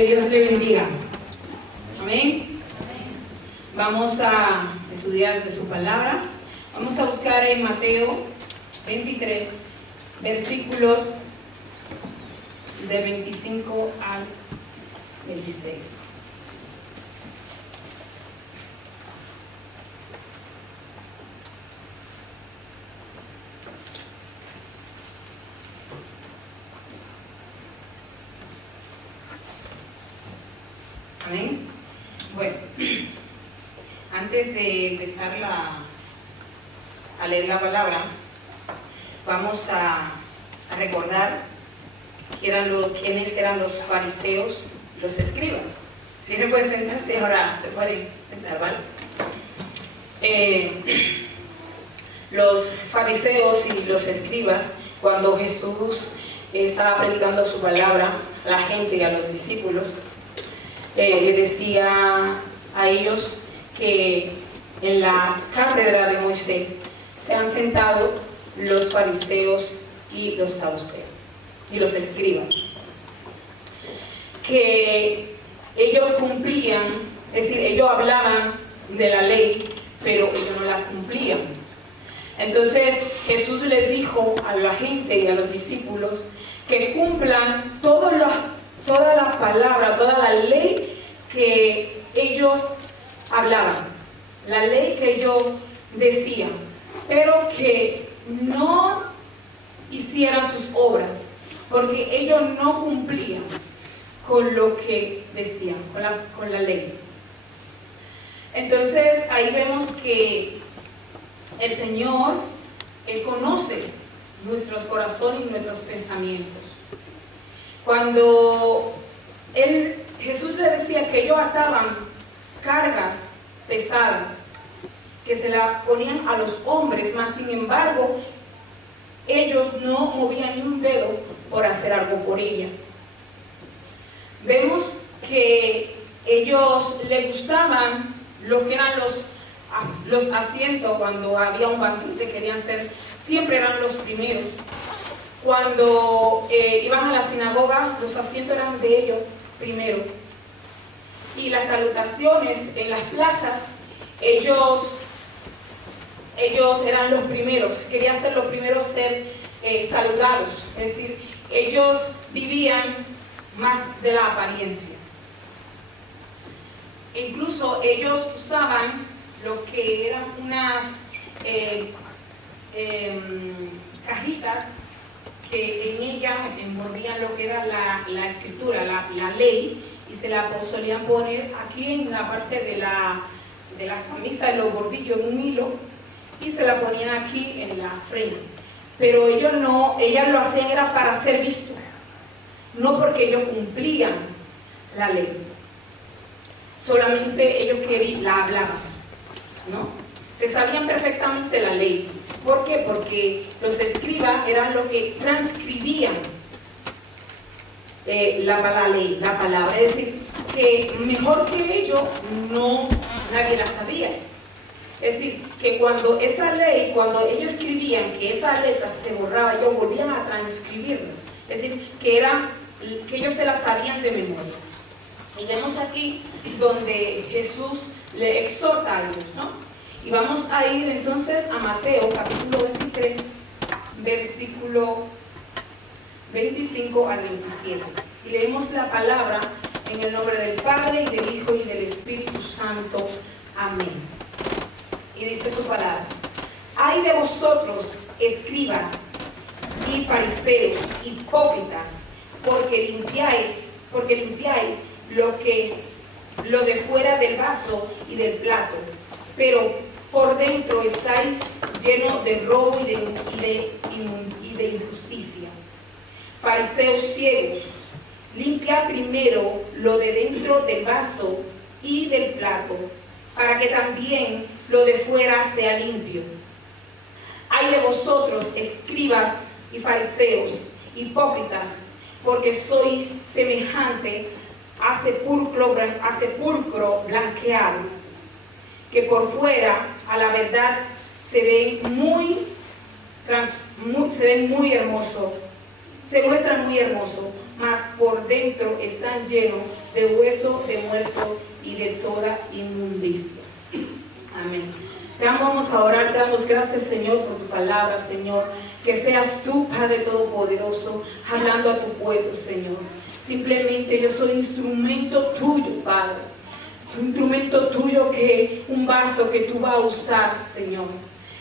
Que Dios le bendiga. Amén. Vamos a estudiar de su palabra. Vamos a buscar en Mateo 23, versículos de 25 al 26. Amén. Bueno, antes de empezar a leer la palabra, vamos a recordar quiénes eran los fariseos y los escribas. Si no pueden sentarse, ahora se pueden sentar, ¿vale? Los fariseos y los escribas, cuando Jesús estaba predicando su palabra a la gente y a los discípulos, le decía a ellos que en la cátedra de Moisés se han sentado los fariseos y los saduceos y los escribas, que ellos cumplían, es decir, ellos hablaban de la ley, pero ellos no la cumplían. Entonces Jesús les dijo a la gente y a los discípulos que cumplan toda la palabra, toda la ley que ellos hablaban, la ley que ellos decían, pero que no hicieran sus obras, porque ellos no cumplían con lo que decían, con la ley. Entonces ahí vemos que el Señor, Él conoce nuestros corazones y nuestros pensamientos. Cuando Jesús le decía que ellos ataban cargas pesadas, que se la ponían a los hombres, mas sin embargo, ellos no movían ni un dedo por hacer algo por ella. Vemos que ellos les gustaban lo que eran los asientos. Cuando había un banquete siempre eran los primeros. Cuando iban a la sinagoga, los asientos eran de ellos primero. Y las salutaciones en las plazas, ellos eran los primeros, querían ser los primeros ser saludados. Es decir, ellos vivían más de la apariencia. Incluso ellos usaban lo que eran unas cajitas que en ella envolvían lo que era la escritura, la ley, y se la solían poner aquí en la parte de la camisa, de los bordillos, en un hilo, y se la ponían aquí en la frente. Pero ellos lo hacían era para ser vistos, no porque ellos cumplían la ley, solamente ellos la hablaban, ¿no? Se sabían perfectamente la ley. ¿Por qué? Porque los escribas eran los que transcribían la ley, la palabra. Es decir, que mejor que ellos nadie la sabía. Es decir, que cuando ellos escribían, que esa letra se borraba, ellos volvían a transcribirla. Es decir, que ellos se la sabían de memoria. Y vemos aquí donde Jesús le exhorta a ellos, ¿no? Y vamos a ir entonces a Mateo capítulo 23, versículo 25 al 27. Y leemos la palabra en el nombre del Padre, y del Hijo, y del Espíritu Santo. Amén. Y dice su palabra: ay de vosotros, escribas y fariseos, hipócritas, porque limpiáis lo de fuera del vaso y del plato, pero por dentro estáis llenos de robo y de injusticia. Fariseos ciegos, limpia primero lo de dentro del vaso y del plato, para que también lo de fuera sea limpio. Ay de vosotros, escribas y fariseos, hipócritas, porque sois semejante a sepulcro blanqueado, que por fuera a la verdad se ven muy hermosos, se muestran muy hermosos, mas por dentro están llenos de hueso de muerto y de toda inmundicia. Amén. Te vamos a orar, te damos gracias, Señor, por tu palabra, Señor. Que seas tú, Padre Todopoderoso, hablando a tu pueblo, Señor. Simplemente yo soy instrumento tuyo, Padre. Un instrumento tuyo, que un vaso que tú vas a usar, Señor.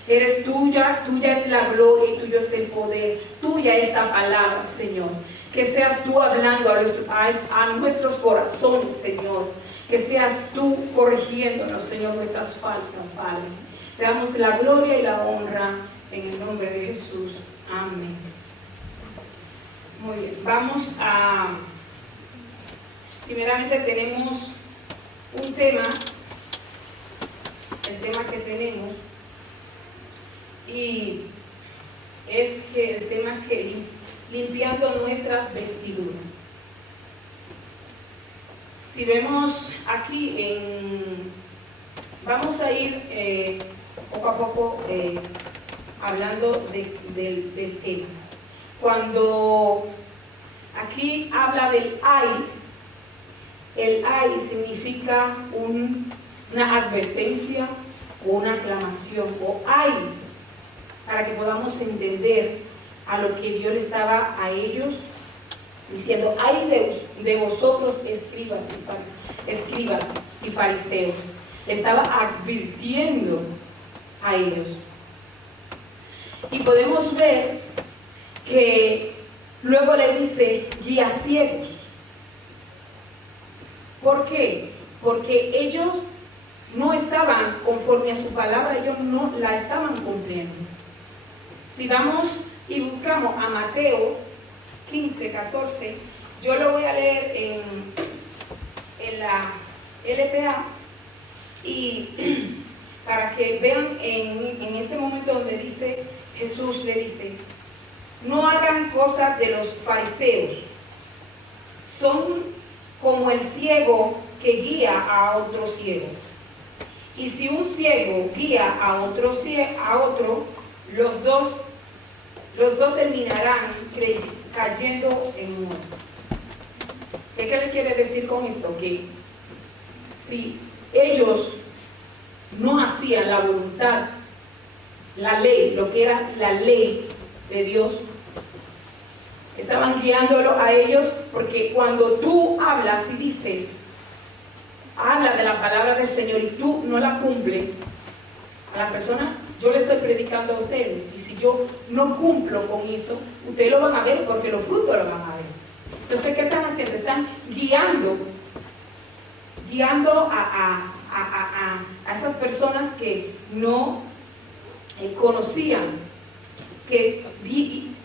Eres tuya, tuya es la gloria y tuyo es el poder. Tuya es esta palabra, Señor. Que seas tú hablando a nuestros corazones, Señor. Que seas tú corrigiéndonos, Señor, nuestras faltas, Padre. Te damos la gloria y la honra en el nombre de Jesús. Amén. Muy bien, vamos a... Primeramente tenemos un tema, el tema que tenemos, y es que el tema que limpiando nuestras vestiduras. Si vemos aquí, vamos a ir poco a poco hablando del tema. Cuando aquí habla del ay, el ay significa una advertencia o una aclamación, o ay, para que podamos entender a lo que Dios le estaba a ellos diciendo: ay de vosotros, escribas y fariseos. Le estaba advirtiendo a ellos. Y podemos ver que luego le dice: guías ciegos. ¿Por qué? Porque ellos no estaban conforme a su palabra, ellos no la estaban cumpliendo. Si vamos y buscamos a Mateo 15, 14, yo lo voy a leer en la LPA, y para que vean en este momento donde dice, Jesús le dice: no hagan cosas de los fariseos, son como el ciego que guía a otro ciego. Y si un ciego guía a otro, los dos terminarán cayendo en muerte. ¿Qué le quiere decir con esto? Que si ellos no hacían la voluntad, la ley, lo que era la ley de Dios, estaban guiándolo a ellos, porque cuando tú hablas y dices, habla de la palabra del Señor y tú no la cumples, a la persona, yo le estoy predicando a ustedes, y si yo no cumplo con eso, ustedes lo van a ver, porque los frutos lo van a ver. Entonces, ¿qué están haciendo? Están guiando a esas personas que no conocían, que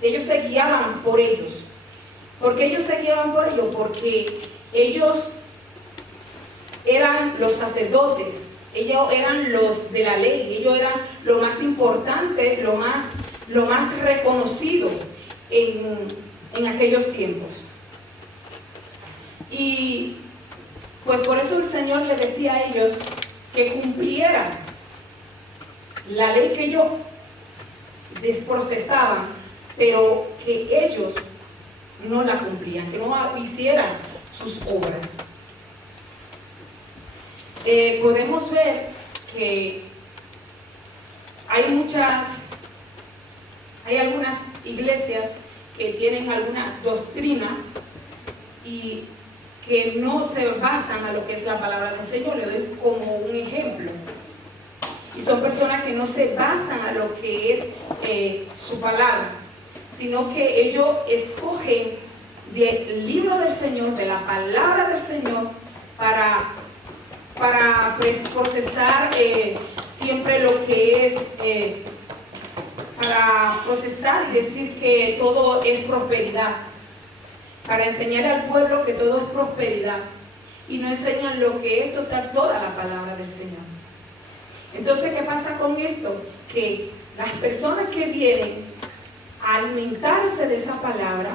ellos se guiaban por ellos. ¿Por qué ellos se guiaban por ellos? Porque ellos eran los sacerdotes, ellos eran los de la ley, ellos eran lo más importante, lo más reconocido en aquellos tiempos. Y pues por eso el Señor le decía a ellos que cumplieran la ley que ellos desprocesaban, pero que ellos no la cumplían, que no hicieran sus obras. Podemos ver que hay algunas iglesias que tienen alguna doctrina y que no se basan a lo que es la palabra del Señor. Le doy como un ejemplo. Y son personas que no se basan a lo que es su palabra, sino que ellos escogen del libro del Señor, de la palabra del Señor, para procesar siempre lo que es, para procesar y decir que todo es prosperidad, para enseñar al pueblo que todo es prosperidad, y no enseñan lo que es toda la palabra del Señor. Entonces, ¿qué pasa con esto? Que las personas que vienen a alimentarse de esa palabra,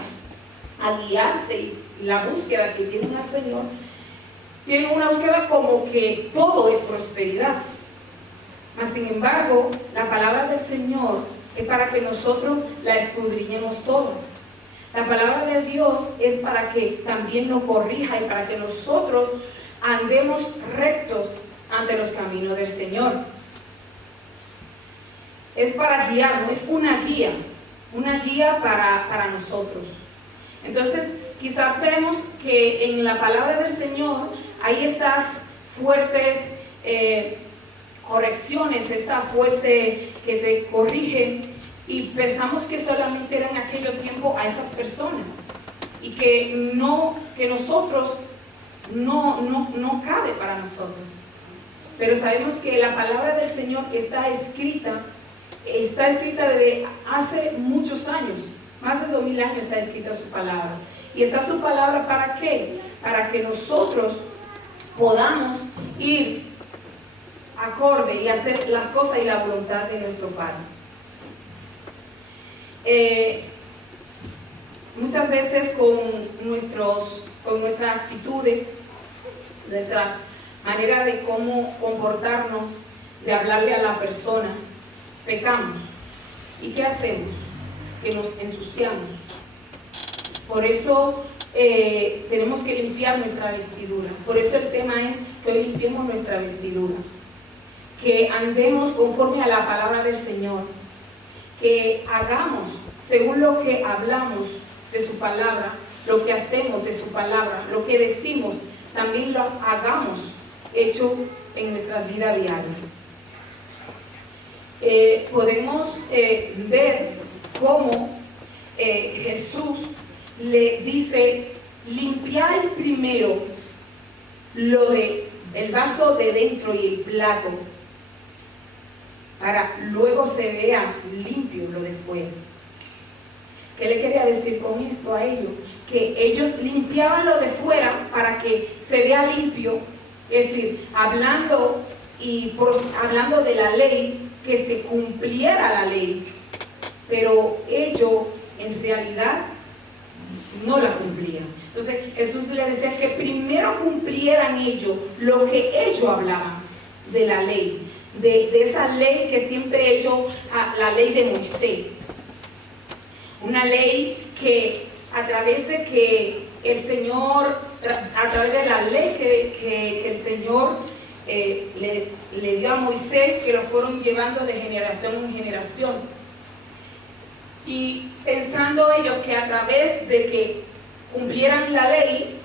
a guiarse, y la búsqueda que tienen al Señor, tienen una búsqueda como que todo es prosperidad. Mas, sin embargo, la palabra del Señor es para que nosotros la escudriñemos todos. La palabra de Dios es para que también nos corrija y para que nosotros andemos rectos ante los caminos del Señor. Es para guiarnos, es una guía para nosotros. Entonces, quizás vemos que en la palabra del Señor hay estas fuertes correcciones, esta fuerte que te corrige, y pensamos que solamente era en aquel tiempo a esas personas y que nosotros no cabe para nosotros. Pero sabemos que la palabra del Señor está escrita desde hace muchos años, más de 2000 años está escrita su palabra. ¿Y está su palabra para qué? Para que nosotros podamos ir acorde y hacer las cosas y la voluntad de nuestro Padre. Muchas veces con nuestras actitudes, nuestras maneras de cómo comportarnos, de hablarle a la persona, pecamos. ¿Y qué hacemos? Que nos ensuciamos. Por eso tenemos que limpiar nuestra vestidura. Por eso el tema es que hoy limpiemos nuestra vestidura, que andemos conforme a la palabra del Señor, que hagamos según lo que hablamos de su palabra, lo que hacemos de su palabra, lo que decimos, también lo hagamos hecho en nuestra vida diaria. Podemos ver cómo Jesús le dice: limpiad primero el vaso de dentro y el plato, para luego se vea limpio lo de fuera. ¿Qué le quería decir con esto a ellos? Que ellos limpiaban lo de fuera para que se vea limpio, es decir, hablando de la ley, que se cumpliera la ley, pero ellos en realidad no la cumplían. Entonces Jesús le decía que primero cumplieran ellos lo que ellos hablaban de la ley, de esa ley que siempre ellos, la ley de Moisés, una ley que a través de que el Señor, a través de la ley que el Señor le dio a Moisés, que lo fueron llevando de generación en generación. Y pensando ellos que a través de que cumplieran la ley,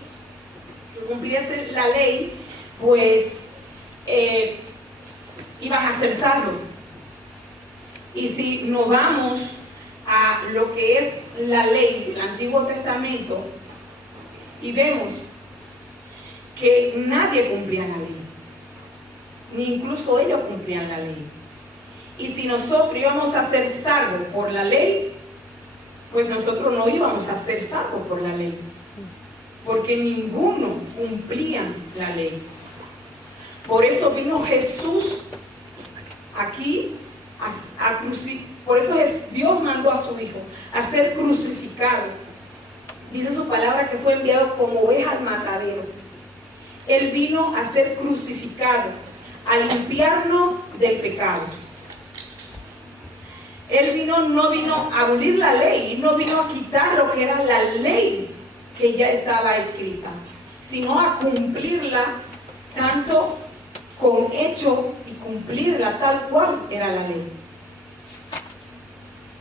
pues iban a ser salvos. Y si nos vamos a lo que es la ley del Antiguo Testamento y vemos que nadie cumplía la ley, ni incluso ellos cumplían la ley. Y si nosotros íbamos a ser salvos por la ley, pues nosotros no íbamos a ser salvos por la ley, porque ninguno cumplía la ley. Por eso vino Jesús aquí por eso Dios mandó a su Hijo a ser crucificado. Dice su palabra que fue enviado como oveja al matadero. Él vino a ser crucificado, a limpiarnos del pecado. Él no vino a abolir la ley, no vino a quitar lo que era la ley que ya estaba escrita, sino a cumplirla tanto con hecho y cumplirla tal cual era la ley.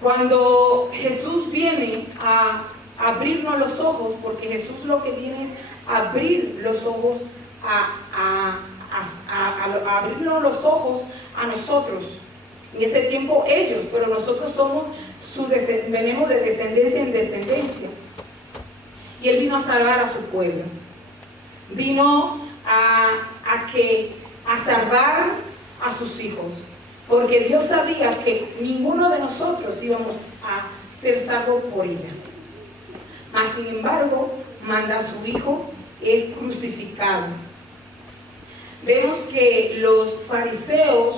Cuando Jesús viene a abrirnos los ojos, porque Jesús lo que viene es abrir los ojos a abrirnos los ojos a nosotros. En ese tiempo ellos, pero nosotros somos venimos de descendencia en descendencia. Y Él vino a salvar a su pueblo. Vino a salvar a sus hijos. Porque Dios sabía que ninguno de nosotros íbamos a ser salvos por ella. Mas sin embargo, manda a su Hijo, es crucificado. Vemos que los fariseos,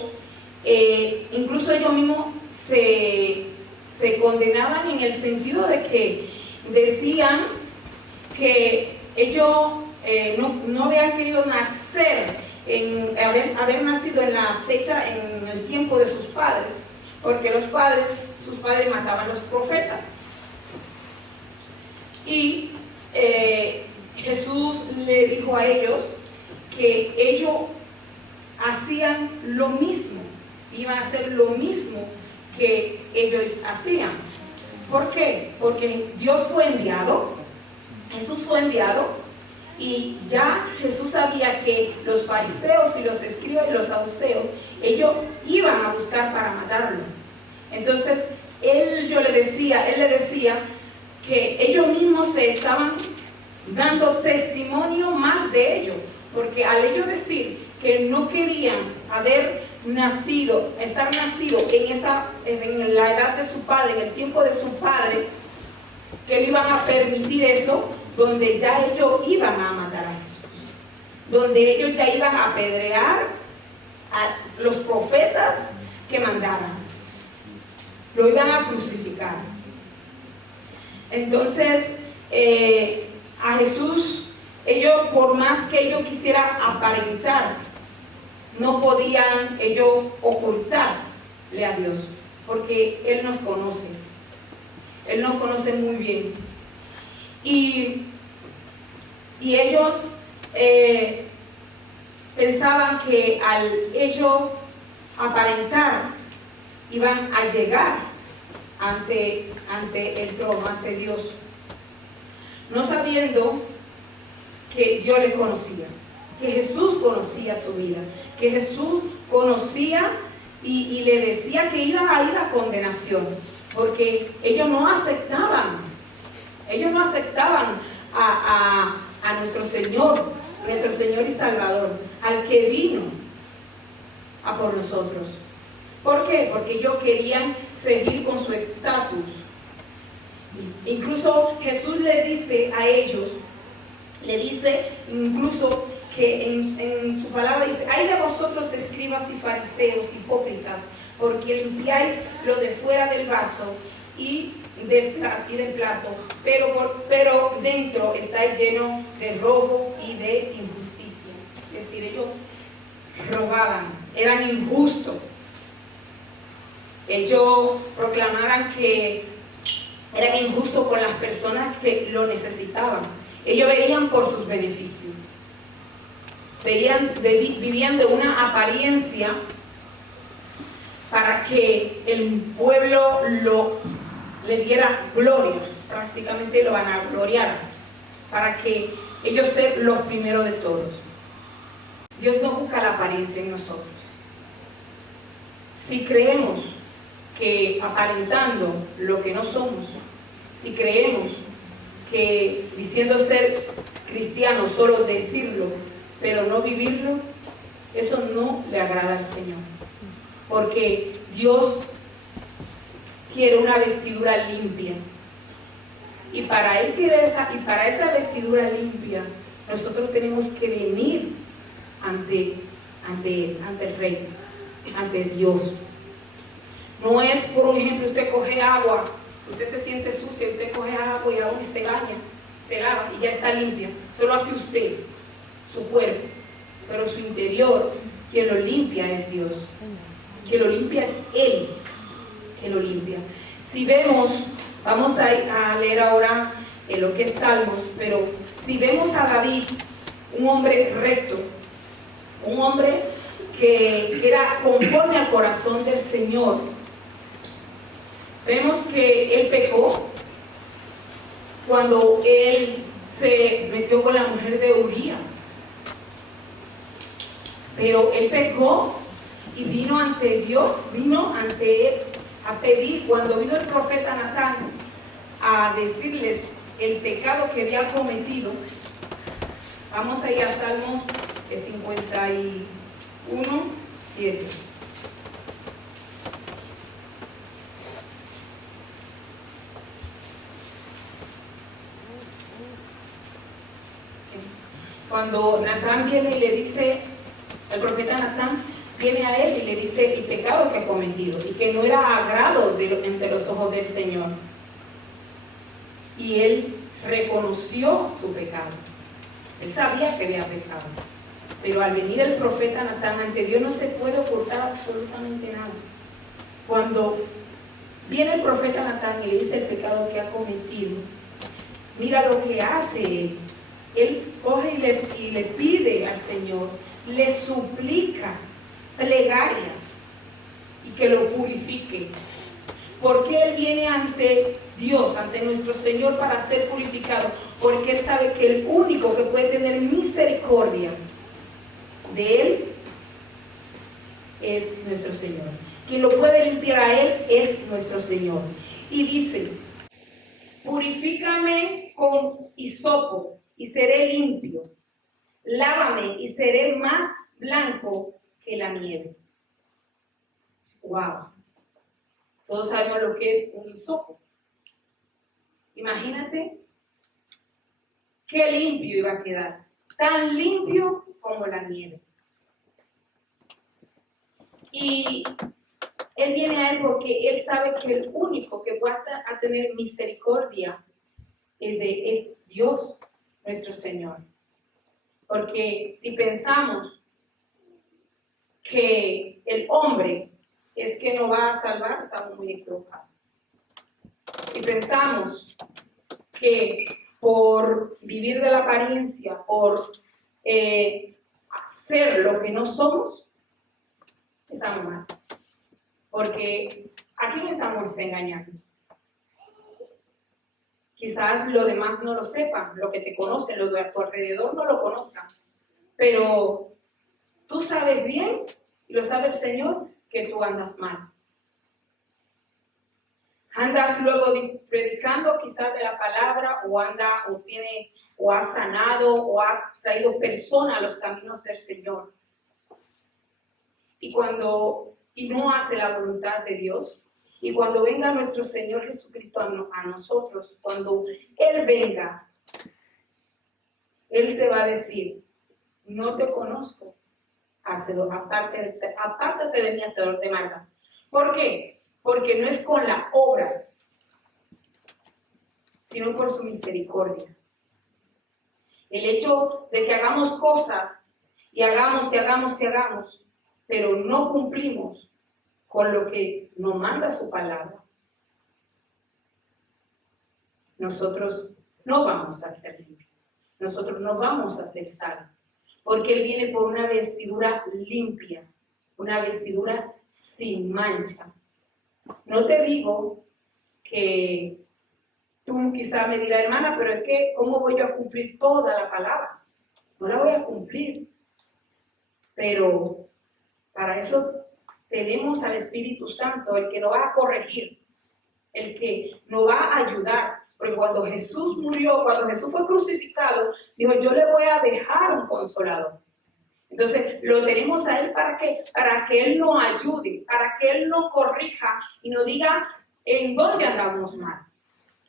incluso ellos mismos se condenaban en el sentido de que decían que ellos no habían querido nacer, haber nacido en la fecha, en el tiempo de sus padres, porque sus padres mataban a los profetas. Y Jesús le dijo a ellos que ellos hacían lo mismo, iban a hacer lo mismo que ellos hacían. ¿Por qué? Porque Dios fue enviado, Jesús fue enviado, y ya Jesús sabía que los fariseos y los escribas y los saduceos, ellos iban a buscar para matarlo. Entonces, él le decía que ellos mismos se estaban dando testimonio mal de ellos, porque al ellos decir que no querían estar nacido en la edad de su padre, en el tiempo de su padre, que no iban a permitir eso, donde ya ellos iban a matar a Jesús, donde ellos ya iban a apedrear a los profetas que mandaran, lo iban a crucificar. Entonces, a Jesús, ellos, por más que ellos quisieran aparentar, no podían ellos ocultarle a Dios, porque Él nos conoce muy bien. Y ellos pensaban que al ellos aparentar, iban a llegar ante el trono, ante Dios, no sabiendo que Dios le conocía, que Jesús conocía su vida, que Jesús conocía y le decía que iban a ir a condenación, porque ellos no aceptaban a nuestro Señor y Salvador, al que vino a por nosotros. ¿Por qué? Porque ellos querían seguir con su estatus. Incluso Jesús le dice a ellos, incluso que en su palabra dice: ay de vosotros, escribas y fariseos hipócritas, porque limpiáis lo de fuera del vaso y del plato, pero dentro estáis lleno de robo y de injusticia. Es decir, ellos robaban, eran injustos. Ellos proclamaban que eran injustos con las personas que lo necesitaban. Ellos veían por sus beneficios, vivían de una apariencia para que el pueblo le diera gloria, prácticamente lo vanagloriaran, para que ellos sean los primeros de todos. Dios no busca la apariencia en nosotros. Si creemos que aparentando lo que no somos, si creemos que diciendo ser cristianos, solo decirlo, pero no vivirlo, eso no le agrada al Señor. Porque Dios quiere una vestidura limpia. Y para Él para esa vestidura limpia, nosotros tenemos que venir ante el Rey, ante Dios. No es, por ejemplo, usted coge agua, usted se siente sucia, usted coge agua y se baña, se lava y ya está limpia. Eso lo hace usted, su cuerpo. Pero su interior, quien lo limpia es Dios. Quien lo limpia es Él, que lo limpia. Si vemos, vamos a leer ahora lo que es Salmos, pero si vemos a David, un hombre recto, un hombre que era conforme al corazón del Señor, vemos que él pecó cuando él se metió con la mujer de Urías. Pero él pecó y vino ante Dios, vino ante él a pedir. Cuando vino el profeta Natán a decirles el pecado que había cometido, vamos a ir a Salmos 51:7. Cuando Natán viene y le dice, el profeta Natán viene a él y le dice el pecado que ha cometido y que no era agrado entre los ojos del Señor. Y él reconoció su pecado. Él sabía que había pecado. Pero al venir el profeta Natán, ante Dios no se puede ocultar absolutamente nada. Cuando viene el profeta Natán y le dice el pecado que ha cometido, mira lo que hace él. Él coge y le pide al Señor, le suplica plegaria y que lo purifique. ¿Por qué él viene ante Dios, ante nuestro Señor para ser purificado? Porque él sabe que el único que puede tener misericordia de él es nuestro Señor. Quien lo puede limpiar a él es nuestro Señor. Y dice, purifícame con hisopo y seré limpio. Lávame y seré más blanco que la nieve. Wow. Todos sabemos lo que es un hisopo. Imagínate qué limpio iba a quedar. Tan limpio como la nieve. Y él viene a él porque él sabe que el único que va a tener misericordia es Dios, nuestro Señor. Porque si pensamos que el hombre es que nos va a salvar, estamos muy equivocados. Si pensamos que por vivir de la apariencia, por hacer lo que no somos, estamos mal. Porque ¿a quién estamos engañando? Quizás los demás no lo sepan, lo que te conocen, los de a tu alrededor no lo conozcan. Pero tú sabes bien, y lo sabe el Señor, que tú andas mal. Andas luego predicando quizás de la palabra, o ha sanado, o ha traído personas a los caminos del Señor. Y no hace la voluntad de Dios. Y cuando venga nuestro Señor Jesucristo a nosotros, cuando Él venga, Él te va a decir, no te conozco, apártate de mí, hacedor de maldad. ¿Por qué? Porque no es con la obra, sino por su misericordia. El hecho de que hagamos cosas y hagamos, pero no cumplimos con lo que nos manda su palabra, nosotros no vamos a ser limpios, nosotros no vamos a ser salvos, porque Él viene por una vestidura limpia, una vestidura sin mancha. No te digo que tú quizás me dirás, hermana, pero es que ¿cómo voy yo a cumplir toda la palabra? No la voy a cumplir, pero para eso tenemos al Espíritu Santo, el que nos va a corregir, el que nos va a ayudar. Porque cuando Jesús murió, cuando Jesús fue crucificado, dijo, yo le voy a dejar un consolador. Entonces, lo tenemos a Él para que Él nos ayude, para que Él nos corrija y nos diga en dónde andamos mal,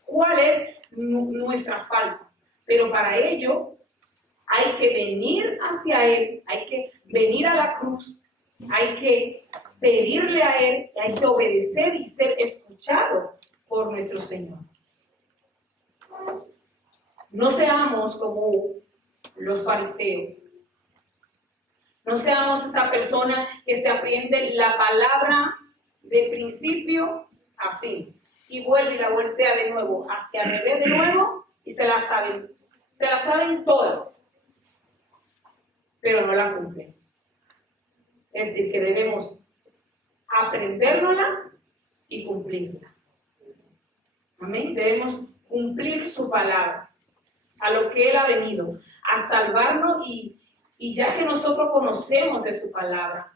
cuál es nuestra falta. Pero para ello hay que venir hacia Él, hay que venir a la cruz, hay que pedirle a Él, hay que obedecer y ser escuchado por nuestro Señor. No seamos como los fariseos. No seamos esa persona que se aprende la palabra de principio a fin y vuelve y la voltea de nuevo hacia el revés de nuevo y se la saben todas, pero no la cumplen. Es decir, que debemos aprendérnosla y cumplirla. Amén. Debemos cumplir su palabra, a lo que Él ha venido, a salvarnos y ya que nosotros conocemos de su palabra,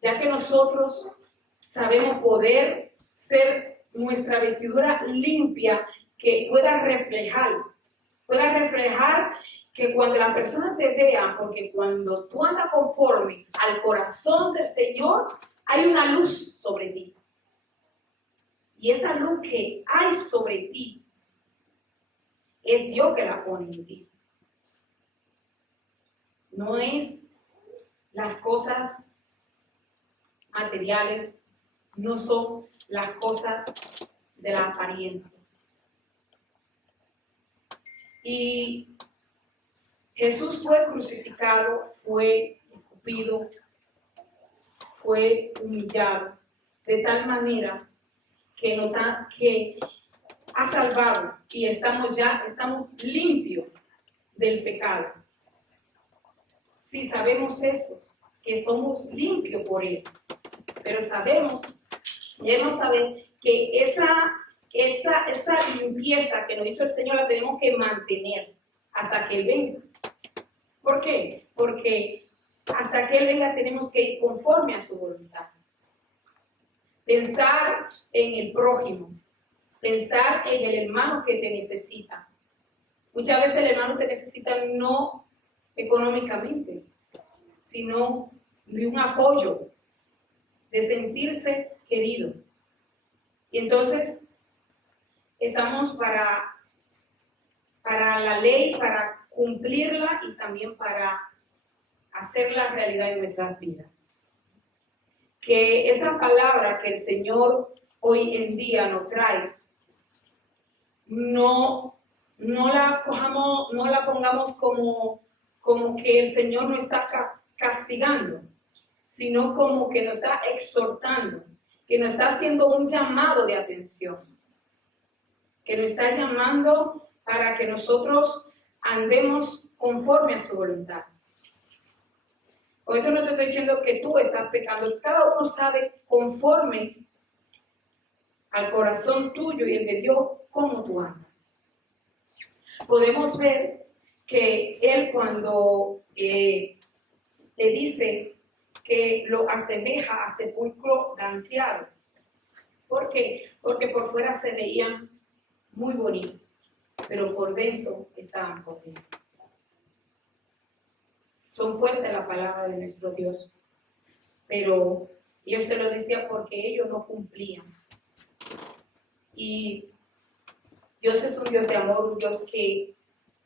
ya que nosotros sabemos poder ser nuestra vestidura limpia, que pueda reflejar que cuando la persona te vea, porque cuando tú andas conforme al corazón del Señor, hay una luz sobre ti. Y esa luz que hay sobre ti, es Dios que la pone en ti. No es las cosas materiales, no son las cosas de la apariencia. Y Jesús fue crucificado, fue escupido, fue humillado, de tal manera que ha salvado y estamos limpios del pecado. Si sabemos eso, que somos limpios por Él, pero debemos saber que esa limpieza que nos hizo el Señor la tenemos que mantener hasta que Él venga. ¿Por qué? Porque hasta que Él venga tenemos que ir conforme a su voluntad. Pensar en el prójimo, pensar en el hermano que te necesita. Muchas veces el hermano te necesita no económicamente, sino de un apoyo, de sentirse querido. Y entonces estamos para la ley, para cumplirla y también para hacerla realidad en nuestras vidas. Que esta palabra que el Señor hoy en día nos trae, no la pongamos como que el Señor nos está castigando, sino como que nos está exhortando, que nos está haciendo un llamado de atención, que nos está llamando para que nosotros andemos conforme a su voluntad. Con esto no te estoy diciendo que tú estás pecando, cada uno sabe conforme al corazón tuyo y el de Dios cómo tú andas. Podemos ver que Él cuando le dice que lo asemeja a sepulcro blanqueado. ¿Por qué? Porque por fuera se veían muy bonitos, pero por dentro estaban podridos. Son fuertes la palabra de nuestro Dios, pero yo se lo decía porque ellos no cumplían. Y Dios es un Dios de amor, un Dios que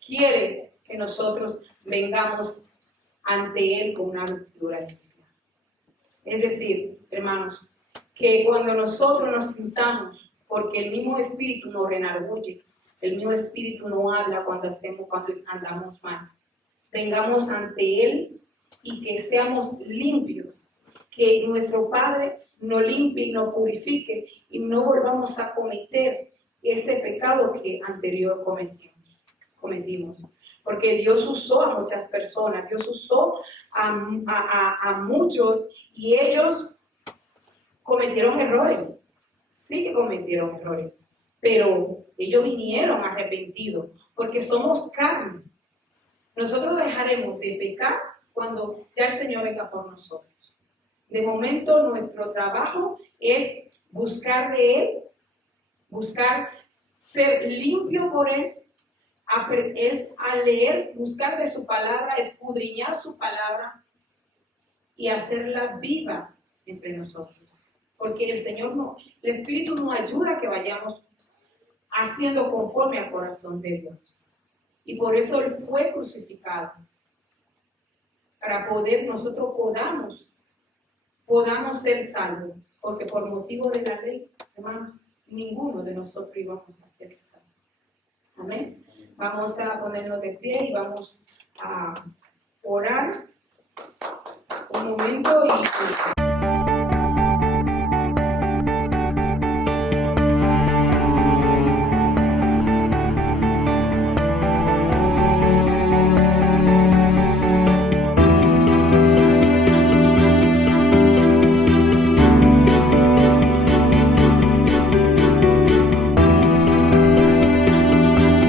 quiere que nosotros vengamos ante Él con una vestidura limpia. Es decir, hermanos, que cuando nosotros nos sintamos, porque el mismo Espíritu nos redarguye, el mismo Espíritu nos habla cuando andamos mal, vengamos ante Él y que seamos limpios, que nuestro Padre nos limpie y nos purifique y no volvamos a cometer ese pecado que anterior cometimos. Porque Dios usó a muchas personas, Dios usó a muchos y ellos cometieron errores, sí que cometieron errores, pero ellos vinieron arrepentidos porque somos carne. Nosotros dejaremos de pecar cuando ya el Señor venga por nosotros. De momento nuestro trabajo es buscar de Él, buscar ser limpio por Él, es a leer, buscar de su palabra, escudriñar su palabra y hacerla viva entre nosotros. Porque el Espíritu nos ayuda a que vayamos haciendo conforme al corazón de Dios. Y por eso Él fue crucificado. Para nosotros podamos ser salvos. Porque por motivo de la ley, hermanos, ninguno de nosotros íbamos a ser salvos. Amén. Vamos a ponernos de pie y vamos a orar un momento y